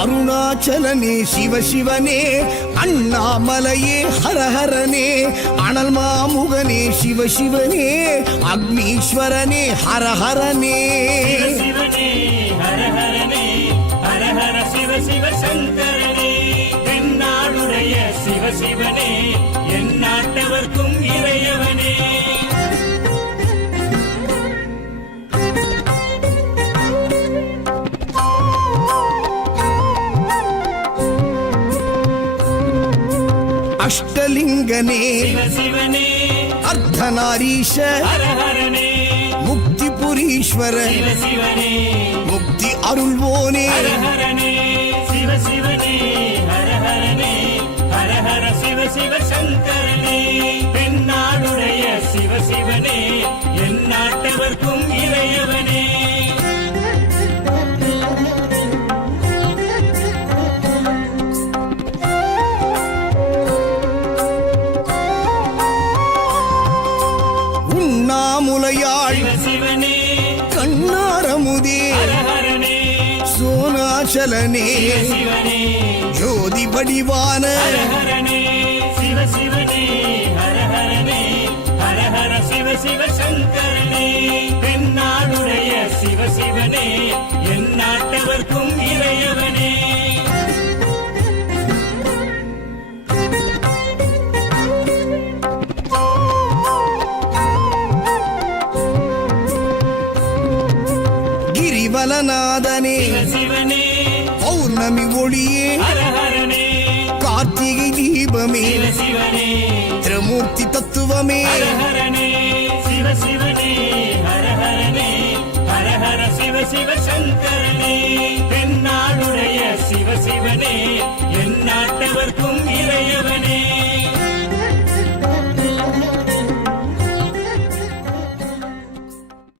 அருணாச்சலனே சிவசிவனே, அண்ணாமலையே ஹரஹரனே, அனல் மாமுகனே சிவசிவனே, அக்னீஸ்வரனே ஹரஹரனே. சிவசிவனே ஹரஹரனே, ஹரஹர சிவ சிவ சங்கரனே, தென்னாடுடைய சிவசிவனே, என் நாட்டவர்க்கும் இறையவனே. அஷ்டலிங்கனே சிவசிவனே, அர்த்தநாரீஷ ஹரஹரனே, முக்திபுரீஸ்வர சிவசிவனே, முக்தி அருள்வோனே. ஹரஹரனே சிவசிவனே, ஹரஹரனே, ஹரஹர சிவ சிவ சங்கரனே, தென்னாடுடைய சிவசிவனே, என் நாட்டவர்க்கும் இறையவனே. உண்ணாமுலையாள் சிவசிவனே, கண்ணாரமுதே ஹரஹரனே, சோனாச்சலனே சிவசிவனே, ஜோதி வடிவான ஹரஹரனே சிவசிவனே, ஹரஹரனே, ஹரஹர சிவ சிவ சங்கரனே, தென்னாடுடைய சிவசிவனே, என் நாட்டவர்க்கும் இறையவனே. கிரிவலநாதனே சிவசிவனே, பௌர்ணமி ஒளியே ஹரஹரனே, கார்த்திகை தீபமே சிவசிவனே, திரமூர்த்தி தத்துவமே. ஹரஹரனே சிவசிவனே, ஹரஹரனே, ஹரஹர சிவ சிவ சங்கரனே, தென்னாடுடைய சிவசிவனே, என் நாட்டவர்க்கும்